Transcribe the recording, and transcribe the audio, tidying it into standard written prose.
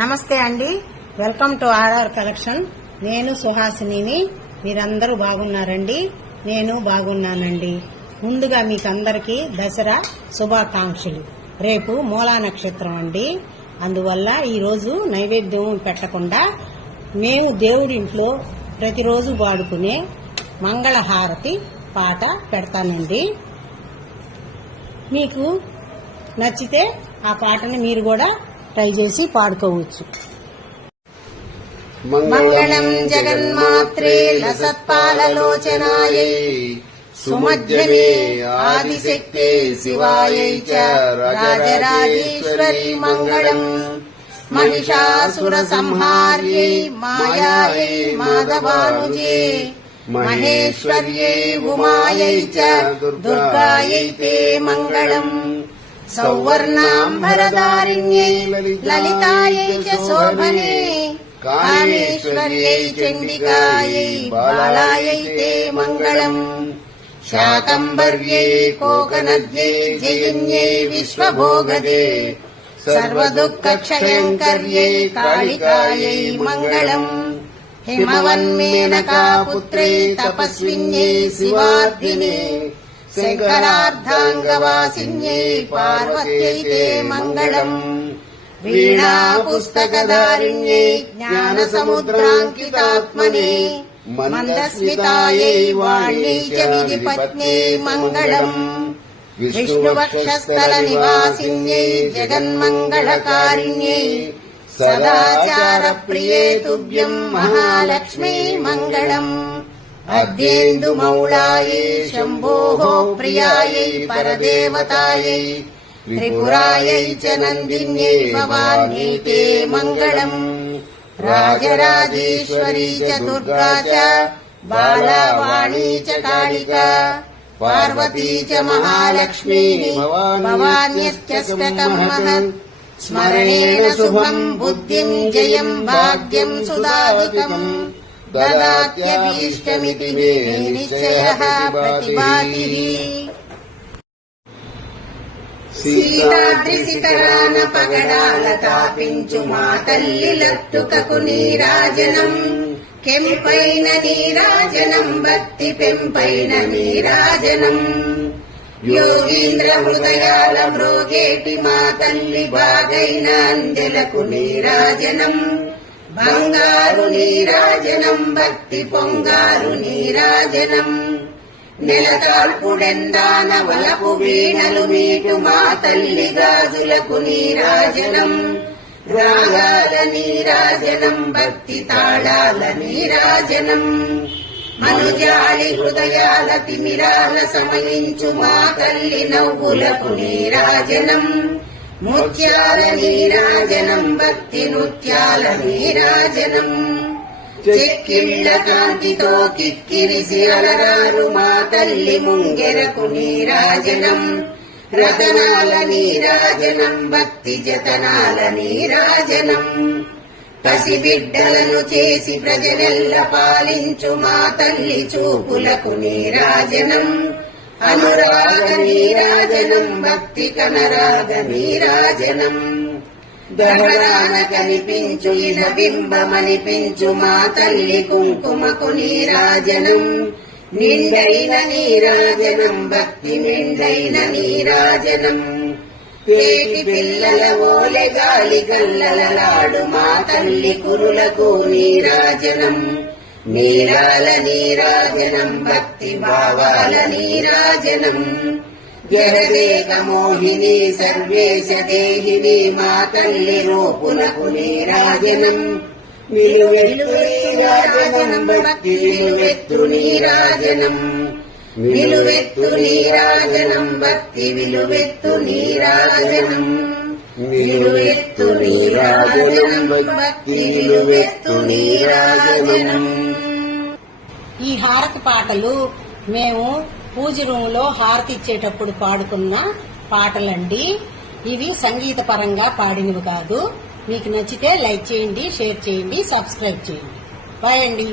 నమస్తే అండి, welcome to RR collection. నేను సుహాసినిని. మీరందరూ బాగున్నారండి? నేను బాగున్నానండి. ముందుగా మీకందరికీ దసరా శుభాకాంక్షలు. రేపు మూలా నక్షత్రం అండి. అందువల్ల ఈరోజు నైవేద్యం పెట్టకుండా మేము దేవుడింట్లో ప్రతిరోజు వాడుకునే మంగళహారతి పాట పెడతానండి. మీకు నచ్చితే ఆ పాటని మీరు కూడా ట్రై చేసి పాడుకోవచ్చు. మంగళం జగన్మాత్రే లసత్పాలలోచనాయై సుమధ్యమే ఆదిశక్తే శివాయై చ రాజరాజేశ్వరీ మంగళం మహిషాసుర సంహార్యై మాయాయై మాధవానుజే మహేశ్వర్యై ఉమాయై చ దుర్గాయై తే మంగళం సౌవర్ణాంబరదారిణ్యై లలితాయై చ శోభనే కామేశ్వర్యై చండికాయై బాలాయై తే మంగళం శాకంబర్యై కోకనద్యై జయన్యై విశ్వభోగదే సర్వదుఃఖక్షయంకర్యై కాళికాయై మంగళం హిమవన్మేనకా పుత్రై తపస్విన్యై శివార్ధినే శంకరార్ధాంగవాసిన్యై పార్వత్యై తే మంగళం వీణా పుస్తకధారిణ్యై జ్ఞానసముద్రాంకితాత్మనే మందస్మితాయై వాణ్యై చ విధిపత్న్యై మంగళం విష్ణువక్షస్థల నివాసిన్యై జగన్మంగళకారిణ్యై సదాచారప్రియే తుభ్యం మహాలక్ష్మీ మంగళం అద్యేందుమౌళాయై శంభోః ప్రియాయై పరదేవతాయై త్రిపురాయై చ నందిన్యై భవాన్యై తే మంగళం రాజరాజేశ్వరీ చ దుర్గా చ బాలావాణీ చ కాళికా పార్వతీ చ మహాలక్ష్మీ భవాన్యత్యష్టకం మహత్ స్మరణేన శుభం బుద్ధిం జయం భాగ్యం సుదాధికం దదాత్యభీష్టమితి మే నిశ్చయః ప్రతిభాతి. సీతాద్రి శిఖరాన పగడాల తాపించు మా తల్లి లత్తుకకు నీరాజనం కెంపైన నీరాజనం భక్తి పెంపైన నీరాజనం యోగీంద్ర హృదయాల మ్రోగేటి మా తల్లి బాగైన అందెలకు నీరాజనం బంగారు నీరాజనం భక్తి పొంగారు నీరాజనం నెలతాల్పుడెందాన వలపు వీణలు మీటు మా తల్లి గాజులకు నీరాజనం రాగాల నీరాజనం భక్తి తాళాల నీరాజనం మనుజాలి హృదయాల తిమిరాల సమయించు మా తల్లి నవ్వులకు నీరాజనం ముత్యాల నీరాజనం భక్తి నృత్యాల నీరాజనం చెక్కిళ్ల కాంతితో కిక్కిరిసి అలరారు మా తల్లి ముంగెరకు నీరాజనం రతనాల నీరాజనం భక్తి జతనాల నీరాజనం పసిబిడ్డలను చేసి ప్రజలెల్ల పాలించు మా తల్లి చూపులకు నీరాజనం అనురాగ నీరాజనం భక్తి కనరాగ నీరాజనం దహరాన కనిపించు ఇన బింబమనిపించు మా తల్లి కుంకుమకు నీరాజనం నిండైన నీరాజనం భక్తి నిండైన నీరాజనం పేటి పిల్లల ఓలె గాలి గల్లలలాడు మా తల్లి కురులకు నీరాజనం నీరాల నీరాజనం భక్తి భావాల నీరాజనం జగదేక మోహిని సర్వేశ దేహిని మా తల్లి రూపునకు నీరాజనం నిలువెత్తు నీరాజనం భక్తి విలువెత్తు నీరాజనం విలువెత్తు నీరాజనం భక్తి విలువెత్తు నీరాజనం విలువెత్తు నీరాజనం భక్తి విలువెత్తు నీరాజనం. ఈ హారతి పాటలు మేము పూజ రూమ్ లో హారతి ఇచ్చేటప్పుడు పాడుకున్న పాటలండి. ఇవి సంగీత పరంగా పాడినవి కాదు. మీకు నచ్చితే లైక్ చేయండి, షేర్ చేయండి, సబ్స్క్రైబ్ చేయండి. బాయ్ అండి.